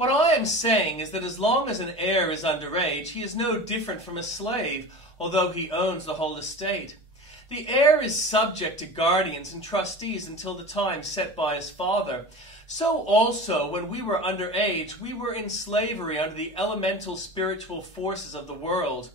What I am saying is that as long as an heir is underage, he is no different from a slave, although he owns the whole estate. The heir is subject to guardians and trustees until the time set by his father. So also, when we were underage, we were in slavery under the elemental spiritual forces of the world.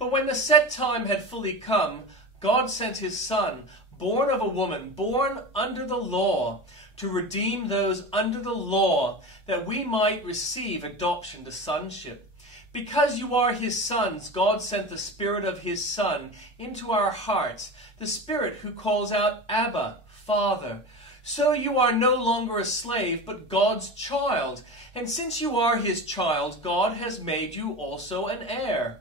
But when the set time had fully come, God sent his Son, born of a woman, born under the law, to redeem those under the law, that we might receive adoption to sonship. Because you are his sons, God sent the Spirit of his Son into our hearts, the Spirit who calls out, Abba, Father. So you are no longer a slave, but God's child. And since you are his child, God has made you also an heir.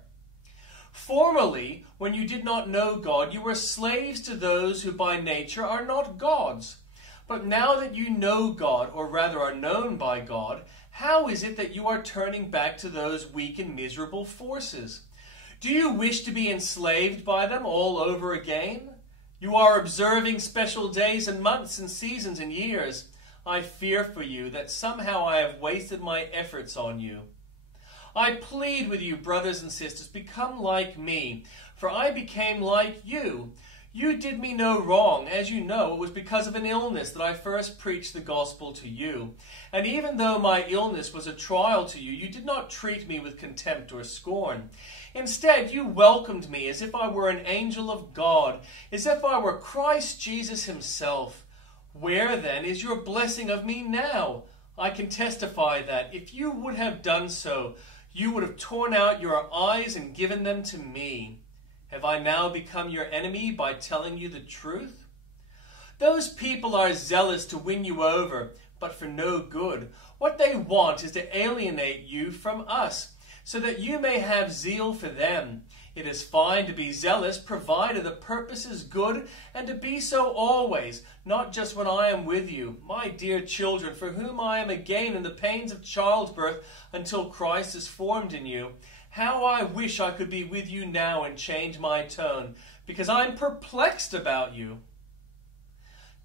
Formerly, when you did not know God, you were slaves to those who by nature are not gods. But now that you know God, or rather are known by God, how is it that you are turning back to those weak and miserable forces? Do you wish to be enslaved by them all over again? You are observing special days and months and seasons and years. I fear for you that somehow I have wasted my efforts on you. I plead with you, brothers and sisters, become like me, for I became like you. You did me no wrong. As you know, it was because of an illness that I first preached the gospel to you. And even though my illness was a trial to you, you did not treat me with contempt or scorn. Instead, you welcomed me as if I were an angel of God, as if I were Christ Jesus himself. Where then is your blessing of me now? I can testify that if you would have done so, you would have torn out your eyes and given them to me. Have I now become your enemy by telling you the truth? Those people are zealous to win you over, but for no good. What they want is to alienate you from us, so that you may have zeal for them. It is fine to be zealous, provided the purpose is good, and to be so always, not just when I am with you, my dear children, for whom I am again in the pains of childbirth until Christ is formed in you. How I wish I could be with you now and change my tone, because I am perplexed about you.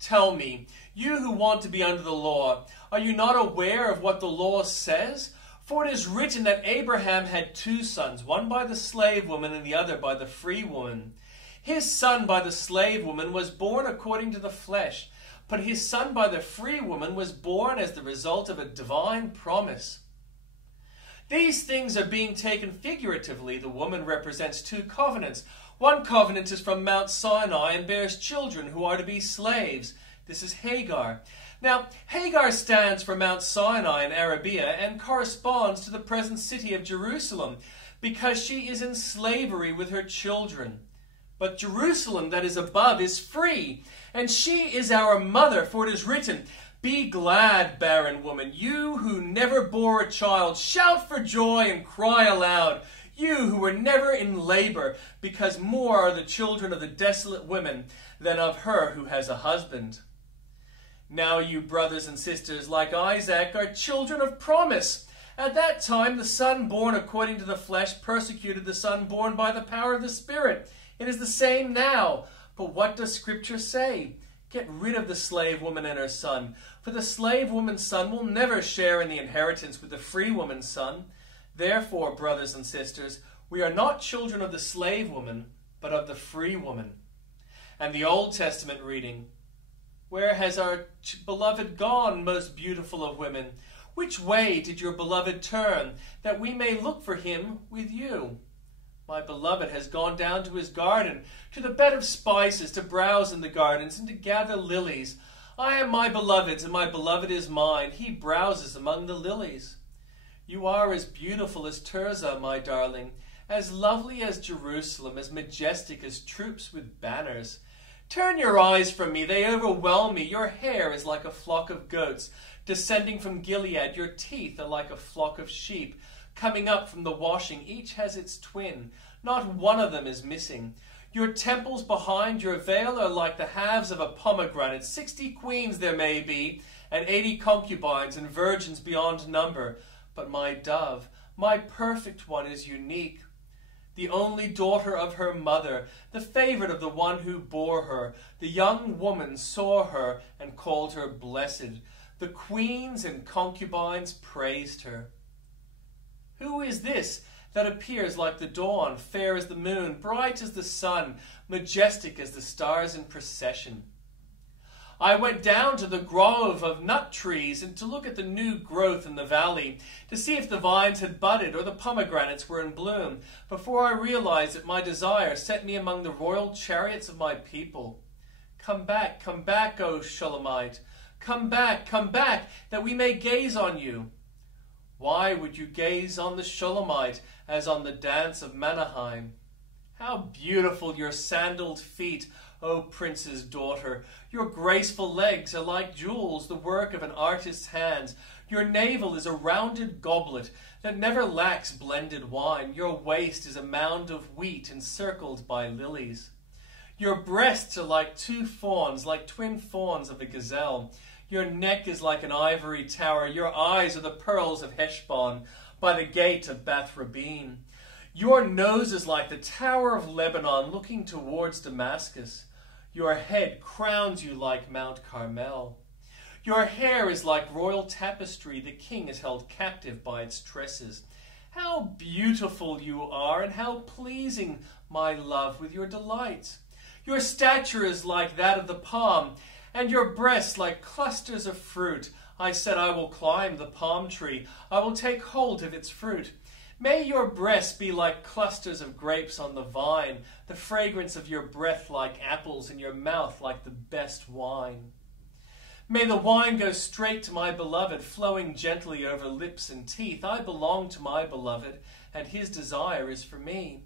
Tell me, you who want to be under the law, are you not aware of what the law says? For it is written that Abraham had two sons, one by the slave woman and the other by the free woman. His son by the slave woman was born according to the flesh, but his son by the free woman was born as the result of a divine promise. These things are being taken figuratively. The woman represents two covenants. One covenant is from Mount Sinai and bears children who are to be slaves. This is Hagar. Now, Hagar stands for Mount Sinai in Arabia and corresponds to the present city of Jerusalem because she is in slavery with her children. But Jerusalem that is above is free, and she is our mother, for it is written, Be glad, barren woman, you who never bore a child, shout for joy and cry aloud, you who were never in labor, because more are the children of the desolate women than of her who has a husband. Now you brothers and sisters, like Isaac, are children of promise. At that time the son born according to the flesh persecuted the son born by the power of the Spirit. It is the same now. But what does Scripture say? Get rid of the slave woman and her son, for the slave woman's son will never share in the inheritance with the free woman's son. Therefore, brothers and sisters, we are not children of the slave woman, but of the free woman. And the Old Testament reading, Where has our beloved gone, most beautiful of women? Which way did your beloved turn, that we may look for him with you? My beloved has gone down to his garden, to the bed of spices, to browse in the gardens, and to gather lilies. I am my beloved's, and my beloved is mine. He browses among the lilies. You are as beautiful as Tirzah, my darling, as lovely as Jerusalem, as majestic as troops with banners. Turn your eyes from me, they overwhelm me. Your hair is like a flock of goats, descending from Gilead. Your teeth are like a flock of sheep, coming up from the washing. Each has its twin. Not one of them is missing. Your temples behind your veil are like the halves of a pomegranate. 60 queens there may be, and 80 concubines, and virgins beyond number. But my dove, my perfect one, is unique. The only daughter of her mother, the favorite of the one who bore her. The young woman saw her and called her blessed. The queens and concubines praised her. Who is this that appears like the dawn, fair as the moon, bright as the sun, majestic as the stars in procession? I went down to the grove of nut trees and to look at the new growth in the valley, to see if the vines had budded or the pomegranates were in bloom, before I realized that my desire set me among the royal chariots of my people. Come back, O Shulamite. Come back, that we may gaze on you. Why would you gaze on the Shulamite as on the dance of Manaheim? How beautiful your sandaled feet, O prince's daughter! Your graceful legs are like jewels, the work of an artist's hands. Your navel is a rounded goblet that never lacks blended wine. Your waist is a mound of wheat encircled by lilies. Your breasts are like two fawns, like twin fawns of a gazelle. Your neck is like an ivory tower. Your eyes are the pearls of Heshbon by the gate of Bath Rabin. Your nose is like the tower of Lebanon looking towards Damascus. Your head crowns you like Mount Carmel. Your hair is like royal tapestry. The king is held captive by its tresses. How beautiful you are, and how pleasing, my love, with your delights. Your stature is like that of the palm, and your breasts like clusters of fruit. I said, I will climb the palm tree. I will take hold of its fruit. May your breasts be like clusters of grapes on the vine, the fragrance of your breath like apples, and your mouth like the best wine. May the wine go straight to my beloved, flowing gently over lips and teeth. I belong to my beloved, and his desire is for me.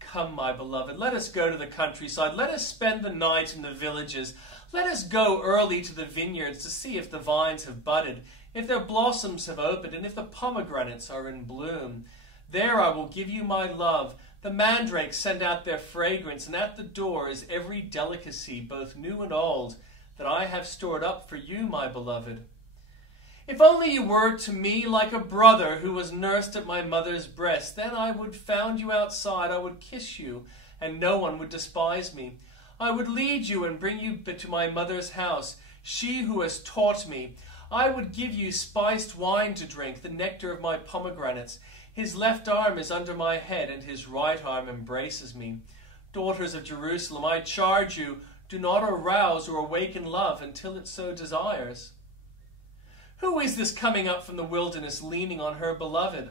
Come, my beloved, let us go to the countryside. Let us spend the night in the villages. Let us go early to the vineyards to see if the vines have budded, if their blossoms have opened, and if the pomegranates are in bloom. There I will give you my love. The mandrakes send out their fragrance, and at the door is every delicacy, both new and old, that I have stored up for you, my beloved. If only you were to me like a brother who was nursed at my mother's breast, then I would found you outside, I would kiss you, and no one would despise me. I would lead you and bring you to my mother's house, she who has taught me. I would give you spiced wine to drink, the nectar of my pomegranates. His left arm is under my head, and his right arm embraces me. Daughters of Jerusalem, I charge you, do not arouse or awaken love until it so desires. Who is this coming up from the wilderness, leaning on her beloved?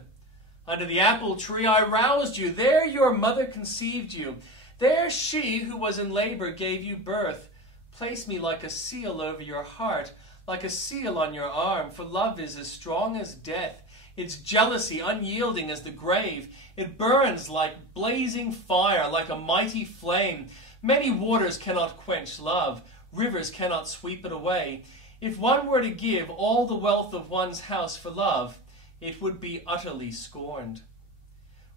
Under the apple tree I roused you. There your mother conceived you. There she who was in labor gave you birth. Place me like a seal over your heart, like a seal on your arm, for love is as strong as death. Its jealousy unyielding as the grave. It burns like blazing fire, like a mighty flame. Many waters cannot quench love. Rivers cannot sweep it away. If one were to give all the wealth of one's house for love, it would be utterly scorned.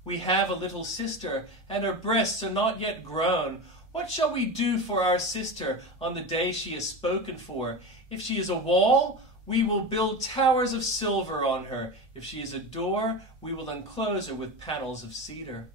We have a little sister, and her breasts are not yet grown. What shall we do for our sister on the day she is spoken for? If she is a wall, we will build towers of silver on her. If she is a door, we will enclose her with panels of cedar.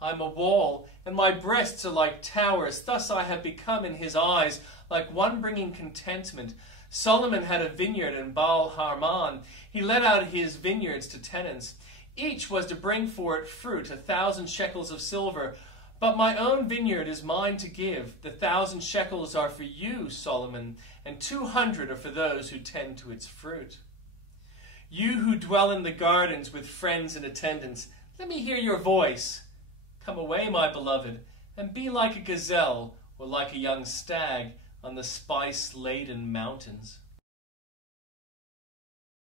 I'm a wall, and my breasts are like towers. Thus I have become in his eyes like one bringing contentment. Solomon had a vineyard in Baal Harmon. He let out his vineyards to tenants. Each was to bring for it fruit, 1,000 shekels of silver. But my own vineyard is mine to give. The 1,000 shekels are for you, Solomon, and 200 are for those who tend to its fruit. You who dwell in the gardens with friends and attendants, let me hear your voice. Come away, my beloved, and be like a gazelle or like a young stag on the spice-laden mountains.